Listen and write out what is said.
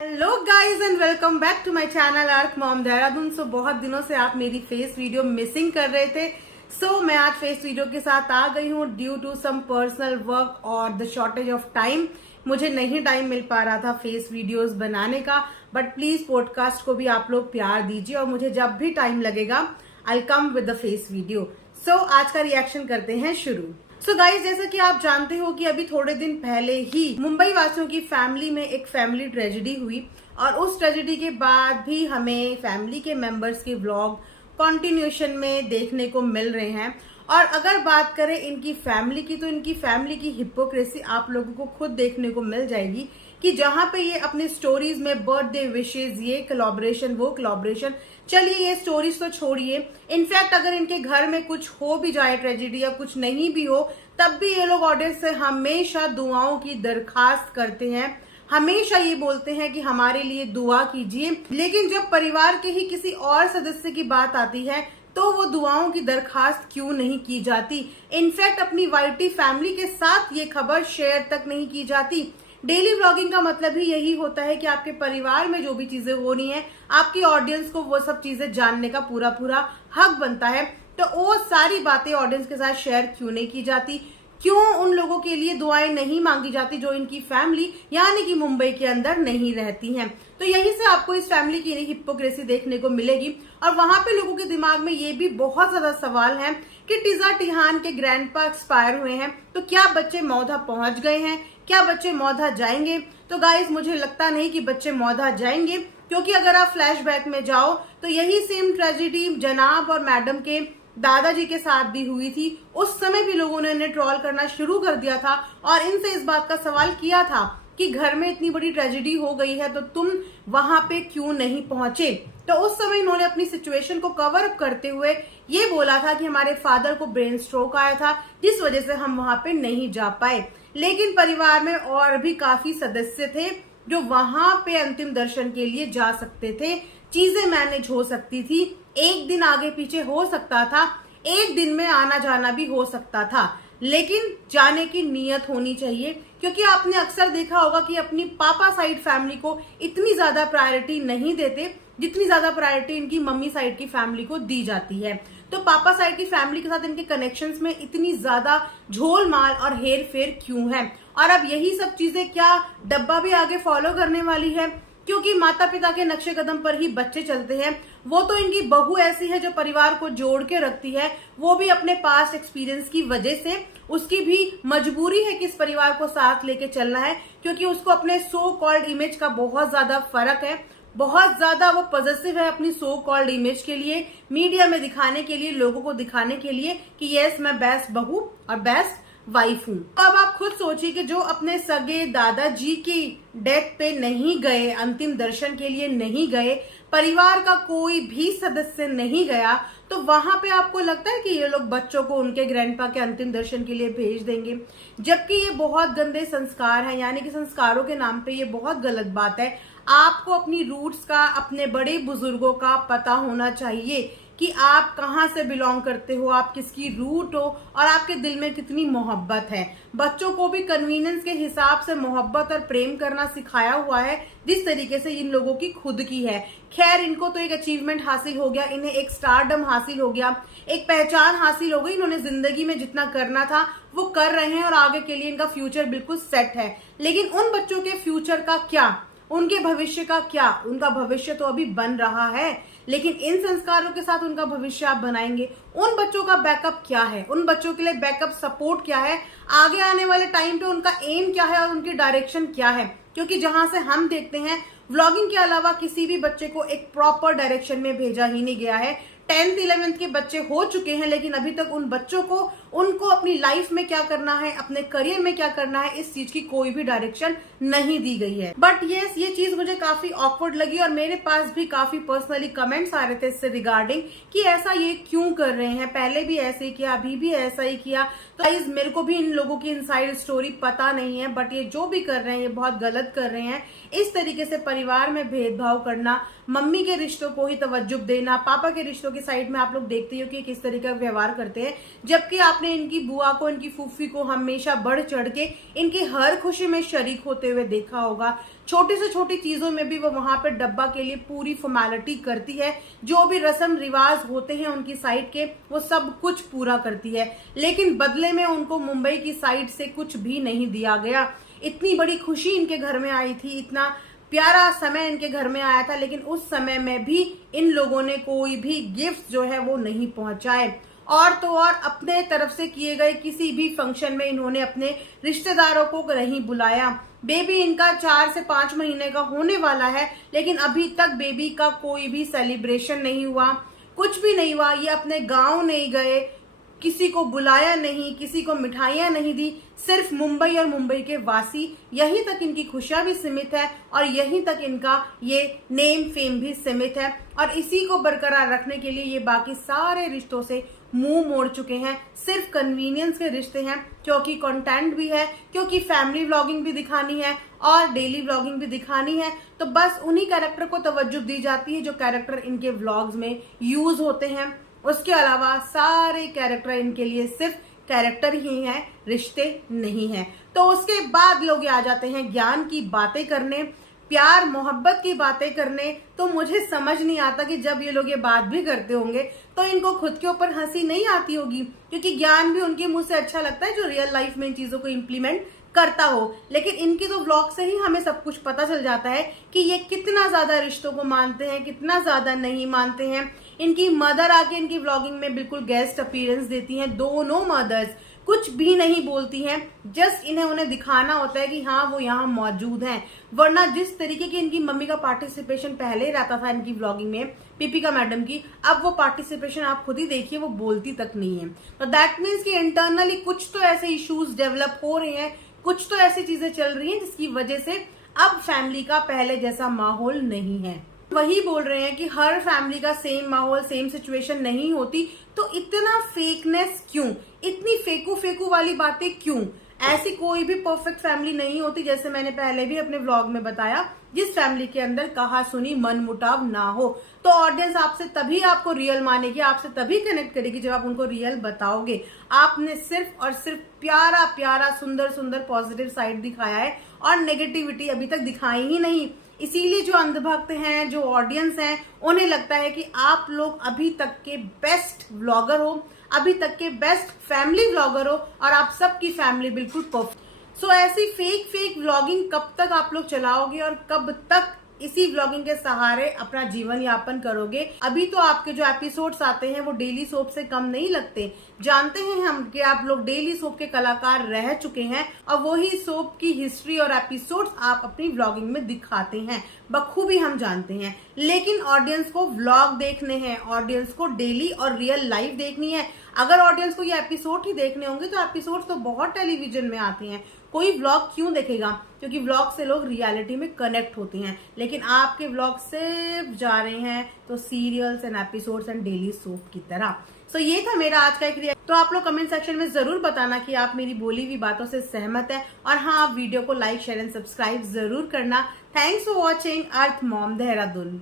Hello guys and welcome back to my channel Earth Mom Dehradun. So बहुत दिनों से आप मेरी फेस वीडियो मिसिंग कर रहे थे। सो मैं आज फेस वीडियो के साथ आ गई हूँ due to some personal work और द शॉर्टेज ऑफ टाइम। मुझे नहीं टाइम मिल पा रहा था फेस वीडियोस बनाने का, बट प्लीज पॉडकास्ट को भी आप लोग प्यार दीजिए और मुझे जब भी टाइम लगेगा I come with the face video. So आज का रिएक्शन करते हैं शुरू। सो गाइस, जैसा कि आप जानते हो कि अभी थोड़े दिन पहले ही मुंबई वासियों की फैमिली में एक फैमिली ट्रेजेडी हुई और उस ट्रेजेडी के बाद भी हमें फैमिली के मेंबर्स के व्लॉग कंटिन्यूएशन में देखने को मिल रहे हैं। और अगर बात करें इनकी फैमिली की, तो इनकी फैमिली की हिपोक्रेसी आप लोगों को खुद देखने को मिल जाएगी कि जहां पे ये अपने स्टोरीज में बर्थडे विशेज, ये कोलैबोरेशन वो कोलैबोरेशन, चलिए ये स्टोरीज तो छोड़िए, इनफैक्ट अगर इनके घर में कुछ हो भी जाए ट्रेजेडी या कुछ नहीं भी हो, तब भी ये लोग ऑडियंस से हमेशा दुआओं की दरखास्त करते हैं, हमेशा ये बोलते हैं कि हमारे लिए दुआ कीजिए। लेकिन जब परिवार के ही किसी और सदस्य की बात आती है तो वो दुआओं की दरखास्त क्यों नहीं की जाती। इनफैक्ट अपनी वाइटी फैमिली के साथ ये खबर शेयर तक नहीं की जाती। डेली व्लॉगिंग का मतलब ही यही होता है कि आपके परिवार में जो भी चीजें हो रही हैं, आपकी ऑडियंस को वो सब चीजें जानने का पूरा पूरा हक बनता है। तो वो सारी बातें ऑडियंस के साथ शेयर क्यों नहीं की जाती, क्यों उन लोगों के लिए दुआएं नहीं मांगी जाती जो इनकी फैमिली यानी कि मुंबई के अंदर नहीं रहती हैं। तो यहीं से आपको इस फैमिली की हिपोक्रेसी देखने को मिलेगी। और वहां पे लोगों के दिमाग में ये भी बहुत ज्यादा सवाल है कि टिजा टिहान के ग्रैंडपा एक्सपायर हुए हैं, तो क्या बच्चे मौधा पहुंच गए हैं, क्या बच्चे मौधा जाएंगे? तो गाइस, मुझे लगता नहीं कि बच्चे मौधा जाएंगे, क्योंकि अगर आप फ्लैशबैक में जाओ तो यही सेम ट्रेजेडी जनाब और मैडम के दादाजी के साथ भी हुई थी। उस समय भी लोगों ने इन्हें ट्रोल करना शुरू कर दिया था और इनसे इस बात का सवाल किया था कि घर में इतनी बड़ी ट्रेजेडी हो गई है तो तुम वहां पे क्यों नहीं पहुंचे। तो उस समय इन्होंने अपनी सिचुएशन को कवर अप करते हुए ये बोला था कि हमारे फादर को ब्रेन स्ट्रोक आया था, जिस वजह से हम वहां पे नहीं जा पाए। लेकिन परिवार में और भी काफी सदस्य थे जो वहां पे अंतिम दर्शन के लिए जा सकते थे, चीजें मैनेज हो सकती थी, एक दिन आगे पीछे हो सकता था, एक दिन में आना जाना भी हो सकता था, लेकिन जाने की नीयत होनी चाहिए। क्योंकि आपने अक्सर देखा होगा कि अपनी पापा साइड फैमिली को इतनी ज्यादा प्रायोरिटी नहीं देते जितनी ज्यादा प्रायोरिटी इनकी मम्मी साइड की फैमिली को दी जाती है। तो पापा साइड की फैमिली के साथ इनके कनेक्शंस में इतनी ज्यादा झोलमाल और हेर फेर क्यों है? और अब यही सब चीजें क्या डब्बा भी आगे फॉलो करने वाली है? क्योंकि माता पिता के नक्शे कदम पर ही बच्चे चलते हैं। वो तो इनकी बहू ऐसी है जो परिवार को जोड़ के रखती है, वो भी अपने पास्ट एक्सपीरियंस की वजह से। उसकी भी मजबूरी है कि इस परिवार को साथ लेके चलना है, क्योंकि उसको अपने सो कॉल्ड इमेज का बहुत ज्यादा फर्क है, बहुत ज्यादा वो पॉजिटिव है अपनी सो कॉल्ड इमेज के लिए, मीडिया में दिखाने के लिए, लोगों को दिखाने के लिए कि यस मैं बेस्ट बहू और बेस्ट वाइफ हूँ। तो अब आप खुद सोचिए कि जो अपने सगे दादाजी की डेथ पे नहीं गए, अंतिम दर्शन के लिए नहीं गए, परिवार का कोई भी सदस्य नहीं गया, तो वहां पे आपको लगता है कि ये लोग बच्चों को उनके ग्रैंडपा के अंतिम दर्शन के लिए भेज देंगे? जबकि ये बहुत गंदे संस्कार हैं, यानी कि संस्कारों के नाम पे ये बहुत गलत बात है। आपको अपनी रूट्स का, अपने बड़े बुजुर्गों का पता होना चाहिए कि आप कहाँ से बिलोंग करते हो, आप किसकी रूट हो और आपके दिल में कितनी मोहब्बत है। बच्चों को भी कन्वीनियंस के हिसाब से मोहब्बत और प्रेम करना सिखाया हुआ है, जिस तरीके से इन लोगों की खुद की है। खैर, इनको तो एक अचीवमेंट हासिल हो गया, इन्हें एक स्टारडम हासिल हो गया, एक पहचान हासिल हो गई। इन्होंने जिंदगी में जितना करना था वो कर रहे हैं और आगे के लिए इनका फ्यूचर बिल्कुल सेट है। लेकिन उन बच्चों के फ्यूचर का क्या, उनके भविष्य का क्या? उनका भविष्य तो अभी बन रहा है, लेकिन इन संस्कारों के साथ उनका भविष्य आप बनाएंगे। उन बच्चों का बैकअप क्या है? उन बच्चों के लिए बैकअप सपोर्ट क्या है? आगे आने वाले टाइम पे उनका एम क्या है और उनकी डायरेक्शन क्या है? क्योंकि जहां से हम देखते हैं, व्लॉगिंग के अलावा किसी भी बच्चे को एक प्रॉपर डायरेक्शन में भेजा ही नहीं गया है। 10th 11th के बच्चे हो चुके हैं, लेकिन अभी तक उन बच्चों को, उनको अपनी लाइफ में क्या करना है, अपने करियर में क्या करना है, इस चीज की कोई भी डायरेक्शन नहीं दी गई है। बट यस, ये चीज मुझे काफी ऑकवर्ड लगी और मेरे पास भी काफी पर्सनली कमेंट्स आ रहे थे इससे रिगार्डिंग कि ऐसा ये क्यों कर रहे हैं, पहले भी ऐसे ही किया, अभी भी ऐसा ही किया। तो गाइस, मेरे को भी इन लोगों की इनसाइड स्टोरी पता नहीं है, बट ये जो भी कर रहे हैं ये बहुत गलत कर रहे हैं। इस तरीके से परिवार में भेदभाव करना, मम्मी के रिश्तों को ही तवज्जो देना, पापा के रिश्तों की साइड में आप लोग देखते हो कि किस तरीके का व्यवहार करते हैं, जबकि आपने आपने इनकी बुआ को, इनकी फूफी को हमेशा बढ़ चढ़ के इनकी हर खुशी में शरीक होते हुए देखा होगा। छोटी से छोटी चीजों में भी वो वहां पे डब्बा के लिए पूरी फॉर्मेलिटी करती है। जो भी रस्म रिवाज होते हैं उनकी साइड के, वो सब कुछ पूरा करती है। लेकिन बदले में उनको मुंबई की साइड से कुछ भी नहीं दिया गया। इतनी बड़ी खुशी इनके घर में आई थी, इतना प्यारा समय इनके घर में आया था, लेकिन उस समय में भी इन लोगों ने कोई भी गिफ्ट जो है वो नहीं पहुंचाए। और तो और अपने तरफ से किए गए किसी भी फंक्शन में इन्होंने अपने रिश्तेदारों को नहीं बुलाया। बेबी इनका 4 से 5 महीने का होने वाला है, लेकिन अभी तक बेबी का कोई भी सेलिब्रेशन नहीं हुआ, कुछ भी नहीं हुआ। ये अपने गांव नहीं गए, किसी को बुलाया नहीं, किसी को मिठाइयां नहीं दी। सिर्फ मुंबई और मुंबई के वासी, यहीं तक इनकी खुशियां भी सीमित है और यहीं तक इनका ये नेम फेम भी सीमित है। और इसी को बरकरार रखने के लिए ये बाकी सारे रिश्तों से मुंह मोड़ चुके हैं। सिर्फ कन्वीनियंस के रिश्ते हैं, क्योंकि कंटेंट भी है, क्योंकि फैमिली व्लॉगिंग भी दिखानी है और डेली व्लॉगिंग भी दिखानी है, तो बस उन्हीं कैरेक्टर को तवज्जो दी जाती है जो कैरेक्टर इनके व्लॉग्स में यूज होते हैं। उसके अलावा सारे कैरेक्टर इनके लिए सिर्फ कैरेक्टर ही हैं, रिश्ते नहीं हैं। तो उसके बाद लोग आ जाते हैं ज्ञान की बातें करने, प्यार मोहब्बत की बातें करने। तो मुझे समझ नहीं आता कि जब ये लोग ये बात भी करते होंगे तो इनको खुद के ऊपर हंसी नहीं आती होगी, क्योंकि ज्ञान भी उनके मुंह से अच्छा लगता है जो रियल लाइफ में इन चीजों को इम्प्लीमेंट करता हो। लेकिन इनकी तो व्लॉग से ही हमें सब कुछ पता चल जाता है कि ये कितना ज्यादा रिश्तों को मानते हैं, कितना ज्यादा नहीं मानते हैं। इनकी मदर आके इनकी व्लॉगिंग में बिल्कुल गेस्ट अपीयरेंस देती हैं। दोनों मदर्स कुछ भी नहीं बोलती हैं, जस्ट इन्हें उन्हें दिखाना होता है कि हाँ वो यहाँ मौजूद हैं। वरना जिस तरीके की इनकी मम्मी का पार्टिसिपेशन पहले रहता था इनकी व्लॉगिंग में, पीपिका मैडम की, अब वो पार्टिसिपेशन आप खुद ही देखिए, वो बोलती तक नहीं है। तो दैट मीन्स कि इंटरनली कुछ तो ऐसे इश्यूज डेवलप हो रहे हैं, कुछ तो ऐसी चीजें चल रही हैं जिसकी वजह से अब फैमिली का पहले जैसा माहौल नहीं है। वही बोल रहे हैं कि हर फैमिली का सेम माहौल, सेम सिचुएशन नहीं होती, तो इतना फेकनेस क्यों, इतनी फेकू फेकू वाली बातें क्यों? ऐसी कोई भी परफेक्ट फैमिली नहीं होती, जैसे मैंने पहले भी अपने व्लॉग में बताया, जिस फैमिली के अंदर कहा सुनी मन मुटाव ना हो। तो ऑडियंस आपसे तभी आपको रियल मानेगी, आपसे तभी कनेक्ट करेगी जब आप उनको रियल बताओगे। आपने सिर्फ और सिर्फ प्यारा प्यारा सुंदर सुंदर पॉजिटिव साइड दिखाया है और नेगेटिविटी अभी तक दिखाई ही नहीं। इसीलिए जो अंधभक्त हैं, जो ऑडियंस हैं, उन्हें लगता है कि आप लोग अभी तक के बेस्ट व्लॉगर हो, अभी तक के बेस्ट फैमिली व्लॉगर हो और आप सबकी फैमिली बिल्कुल परफेक्ट। सो ऐसी फेक व्लॉगिंग कब तक आप लोग चलाओगे और कब तक इसी व्लॉगिंग के सहारे अपना जीवन यापन करोगे? अभी तो आपके जो एपिसोड्स आते हैं वो डेली सोप से कम नहीं लगते। जानते हैं हम कि आप लोग डेली सोप के कलाकार रह चुके हैं और वही सोप की हिस्ट्री और एपिसोड्स आप अपनी व्लॉगिंग में दिखाते हैं, बखूबी हम जानते हैं। लेकिन ऑडियंस को व्लॉग देखने हैं, ऑडियंस को डेली और रियल लाइफ देखनी है। अगर ऑडियंस को ये एपिसोड ही देखने होंगे तो एपिसोड तो बहुत टेलीविजन में आते हैं, कोई व्लॉग क्यों देखेगा? क्योंकि व्लॉग से लोग रियलिटी में कनेक्ट होते हैं। लेकिन आपके व्लॉग सिर्फ जा रहे हैं तो serials and episodes and daily soap की तरह। सो ये था मेरा आज का एक रिएक्शन। तो आप लोग कमेंट सेक्शन में जरूर बताना कि आप मेरी बोली हुई बातों से सहमत है, और हाँ, आप वीडियो को लाइक शेयर एंड सब्सक्राइब जरूर करना। Thanks for watching earth Mom Dehradun.